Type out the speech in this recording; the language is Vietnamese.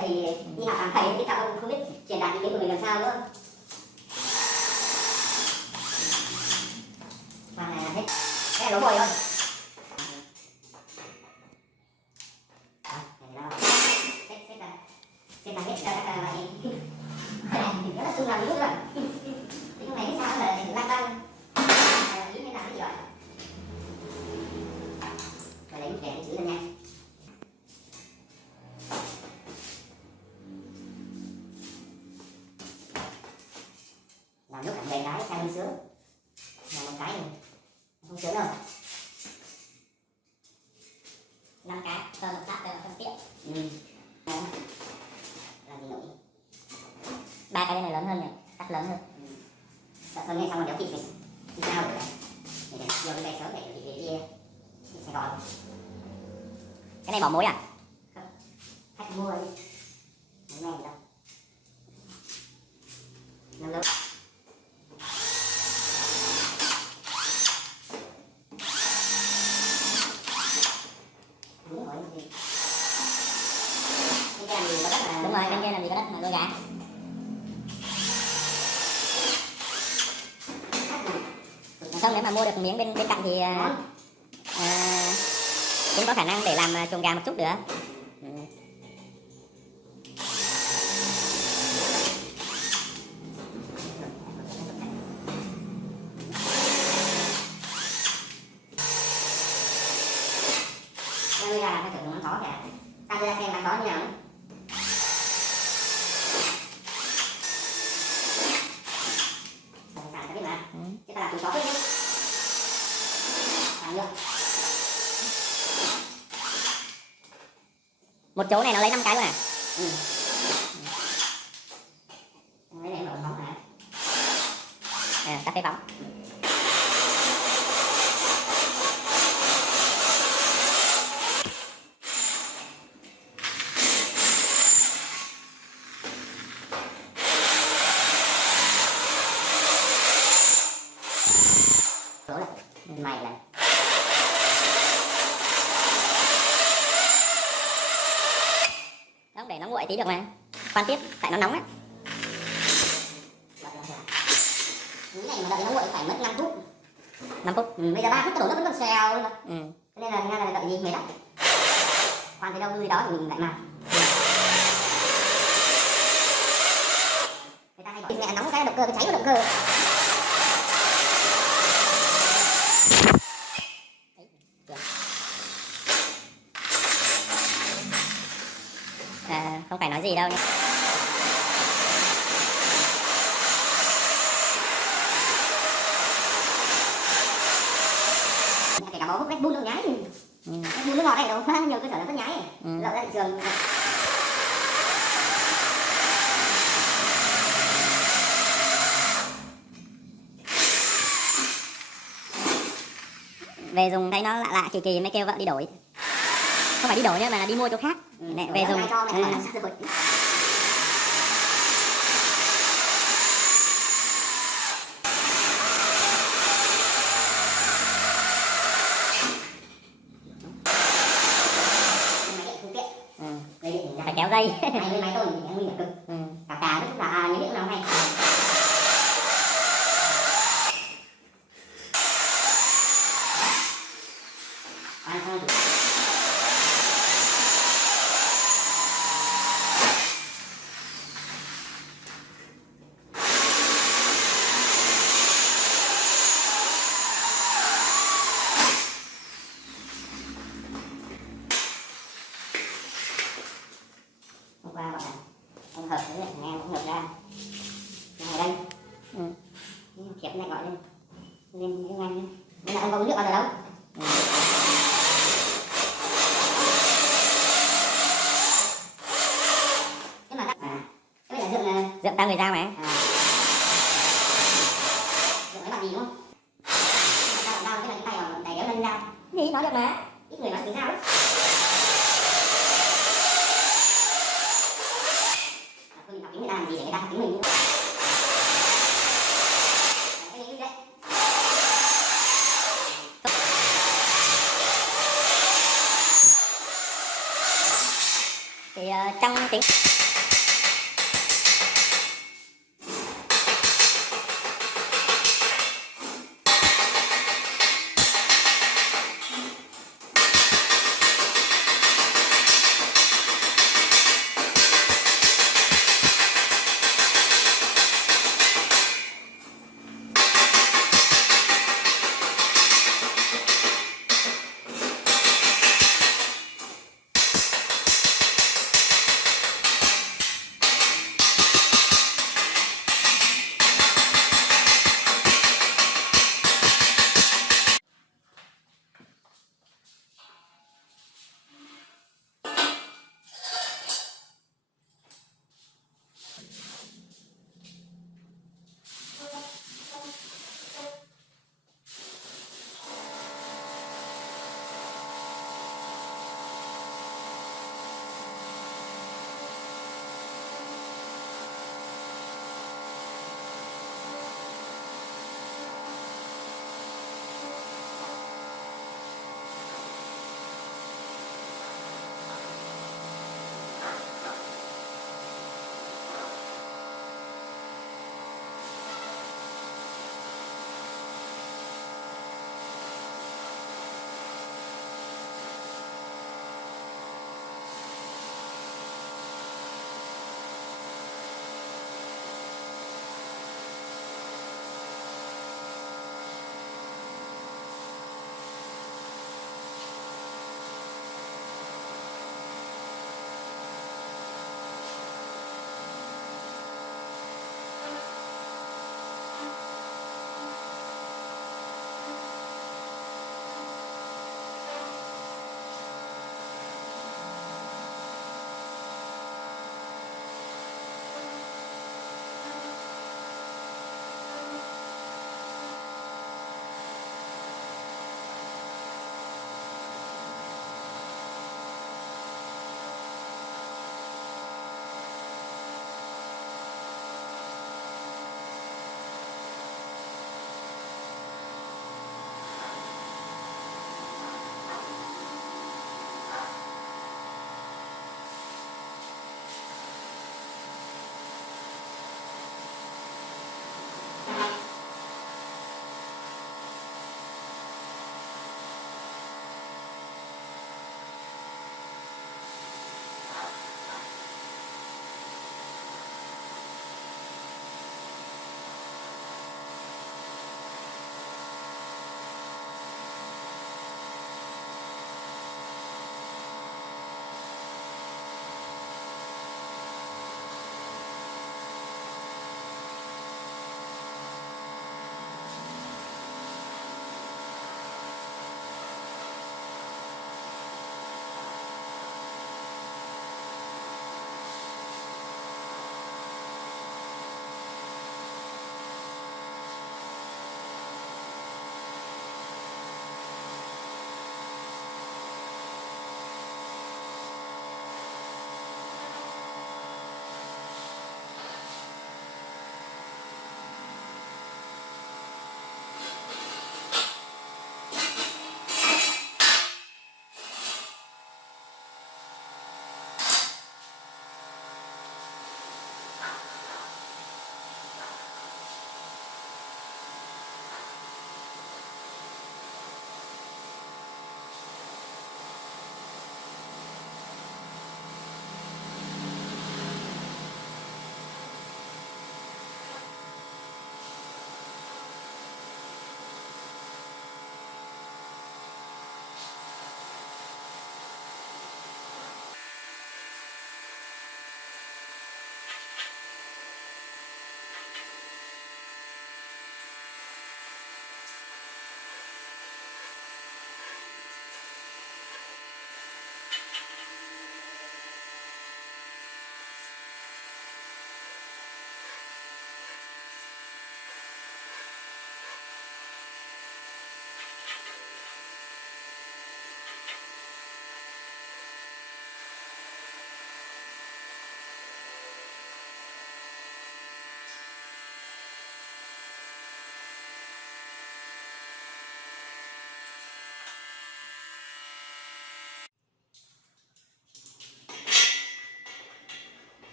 thì đi học làm thầy biết sao ông không biết truyền đạt ý kiến của mình làm sao nữa. Mà hết cái lỗ bồi thôi. Xếp là hết các bạn rất là chung làm nước rồi. Cái này biết sao là lăn tăn nghĩ như nào nó giỏi. Rồi lấy để chữ lên nha. Làm nước cạnh bề cái sang bên sướng. Làm một cái này không sướng đâu. 5 cái cho một tát cho tiện. Làm gì nổi. 3 cái này lớn hơn nhỉ, tát lớn hơn. Lớn hơn xong rồi đéo kịp mình. Đi sao được để vô cái tay sớm để chuẩn bị về kia Sài Gòn. Cái này bỏ muối à? Không. Khách mua đi. Muối này đâu. Năm lâu. Đúng rồi. Cái làm gì có đất mà. Đúng rồi, bên kia làm gì có đất mà nuôi gà. Không, nếu mà mua được miếng bên cạnh thì cũng có khả năng để làm chuồng gà một chút nữa. Nuôi gà phải thử con chó kìa. Ta đưa ra xem con chó như nào nữa. Biết mà. Chứ ta làm chú chó thích đấy. Làm được. Một chỗ này nó lấy 5 cái luôn à? Lấy này mở bóng hả? Cà phê bóng. Mày là không để nó nguội tí được mà. Khoan tiếp, tại nó nóng á. Cái này mà đợi nó nguội phải mất 5 phút. 5 phút? Bây giờ 3 phút đổ nó vẫn còn xèo luôn mà. Thế nên là đợi gì mệt lắm. Khoan tới đâu vui đó thì mình lại làm. Người ta hay gọi mẹ nóng cái động cơ, cái cháy của động cơ. Không phải nói gì đâu nhé. Kể cả bó hút Red Bull nó nhái. Red Bull nó ngọt này đâu, nhiều cơ sở nó rất nhái. Lậu ra thị trường. Về dùng thấy nó lạ lạ kỳ kỳ mới kêu vợ đi đổi. Không phải đi đổi nữa mà là đi mua chỗ khác. Về dùng. Phải kéo dây. Máy tôi nguy hiểm cực. Cả rất là những điện nào hay. Qua gọi là ông hợp với nghe ông hợp ra ở đây kiếp này gọi lên cái ngành nên là ông có uống nước bao giờ đâu. Nhưng mà cái này là dựng ta người ra mà dựng cái bằng gì đúng không? Ta đau cái này cái tay ở đẩy kéo lên ra gì nói được mà ít người nói tiếng sao đấy. Người ta làm gì để người ta tính mình nữa. Thì trong tính